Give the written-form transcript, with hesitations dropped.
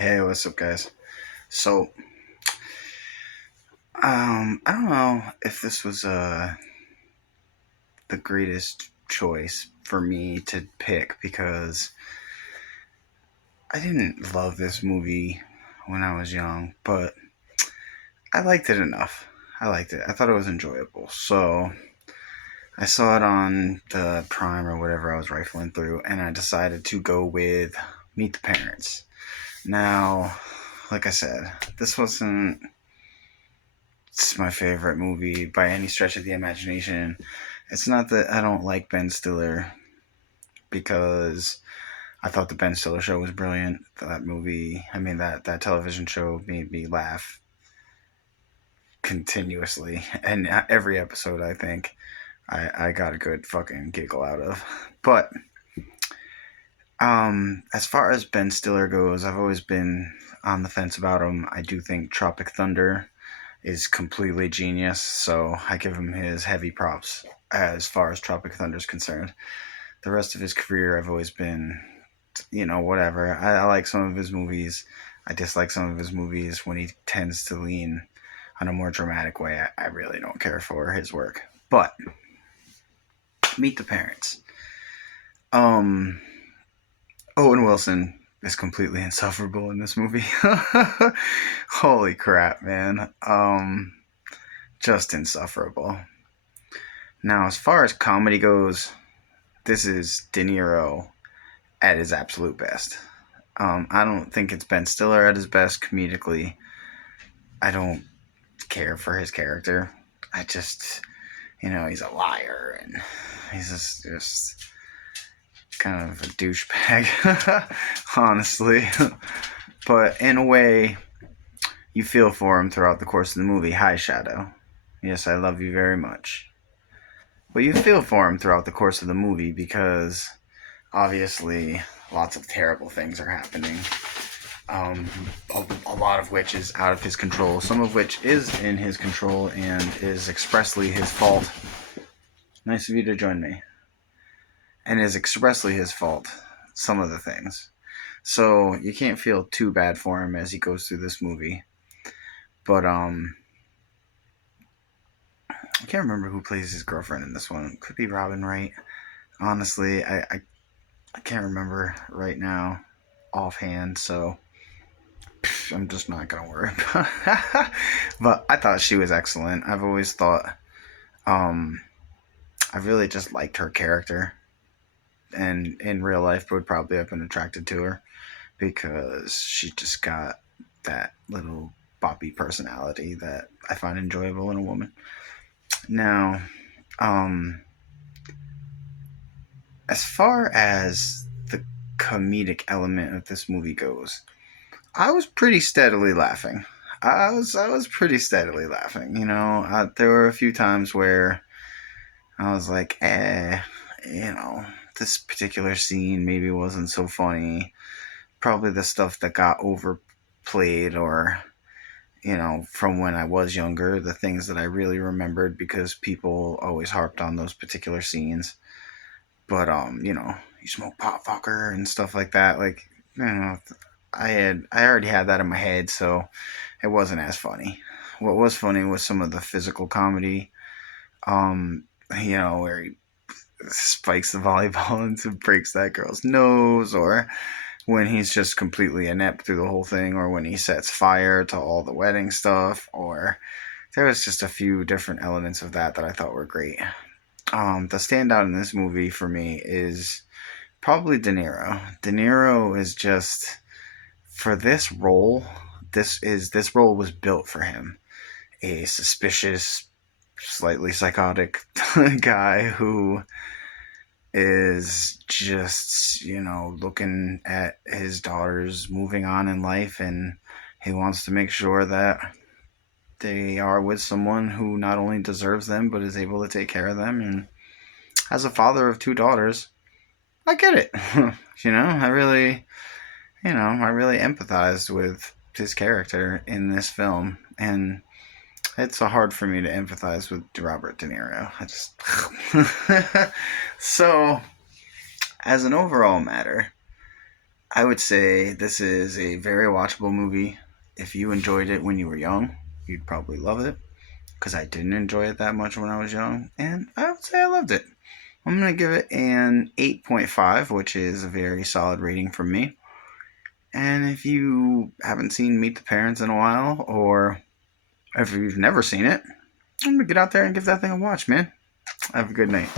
Hey, what's up, guys? So, I don't know if this was the greatest choice for me to pick because I didn't love this movie when I was young, but I liked it enough. I liked it. I thought it was enjoyable. So, I saw it on the Prime or whatever I was rifling through, and I decided to go with Meet the Parents. Now, like I said, this wasn't it's my favorite movie by any stretch of the imagination. It's not that I don't like Ben Stiller because I thought the Ben Stiller show was brilliant. That movie, I mean that television show made me laugh continuously, and every episode I think I got a good fucking giggle out of. But as far as Ben Stiller goes, I've always been on the fence about him. I do think Tropic Thunder is completely genius, so I give him his heavy props as far as Tropic Thunder is concerned. The rest of his career, I've always been, whatever. I like some of his movies. I dislike some of his movies when he tends to lean on a more dramatic way. I really don't care for his work. But Meet the Parents. Um, Owen Wilson is completely insufferable in this movie. Holy crap, man. Just insufferable. Now, as far as comedy goes, this is De Niro at his absolute best. I don't think it's Ben Stiller at his best comedically. I don't care for his character. I just, he's a liar and he's just kind of a douchebag, honestly. But in a way, you feel for him throughout the course of the movie. Hi, Shadow. Yes, I love you very much. But you feel for him throughout the course of the movie because obviously lots of terrible things are happening. A lot of which is out of his control, some of which is in his control and is expressly his fault. Nice of you to join me. And is expressly his fault, some of the things. So you can't feel too bad for him as he goes through this movie. But I can't remember who plays his girlfriend in this one. Could be Robin Wright. Honestly, I can't remember right now offhand, so I'm just not gonna worry about it. But I thought she was excellent. I've always thought um, I really just liked her character, and in real life would probably have been attracted to her because she just got that little boppy personality that I find enjoyable in a woman. Now, um, as far as the comedic element of this movie goes, I was pretty steadily laughing. I was pretty steadily laughing. There were a few times where I was like, this particular scene maybe wasn't so funny. Probably the stuff that got overplayed or, from when I was younger, the things that I really remembered because people always harped on those particular scenes. But, you smoke pot, Focker, and stuff like that. Like, I already had that in my head, so it wasn't as funny. What was funny was some of the physical comedy, where he spikes the volleyball and breaks that girl's nose, or when he's just completely inept through the whole thing, or when he sets fire to all the wedding stuff, or there was just a few different elements of that I thought were great. The standout in this movie for me is probably De Niro. De Niro is just for this role. This role was built for him. A suspicious, slightly psychotic guy who is just, looking at his daughters moving on in life, and he wants to make sure that they are with someone who not only deserves them but is able to take care of them. And as a father of two daughters, I get it. I really empathized with his character in this film, and it's hard for me to empathize with Robert De Niro. I just so as an overall matter, I would say this is a very watchable movie. If you enjoyed it when you were young, you'd probably love it. Because I didn't enjoy it that much when I was young, and I would say I loved it. I'm going to give it an 8.5, which is a very solid rating from me. And if you haven't seen Meet the Parents in a while, or if you've never seen it, I'm going to get out there and give that thing a watch, man. Have a good night.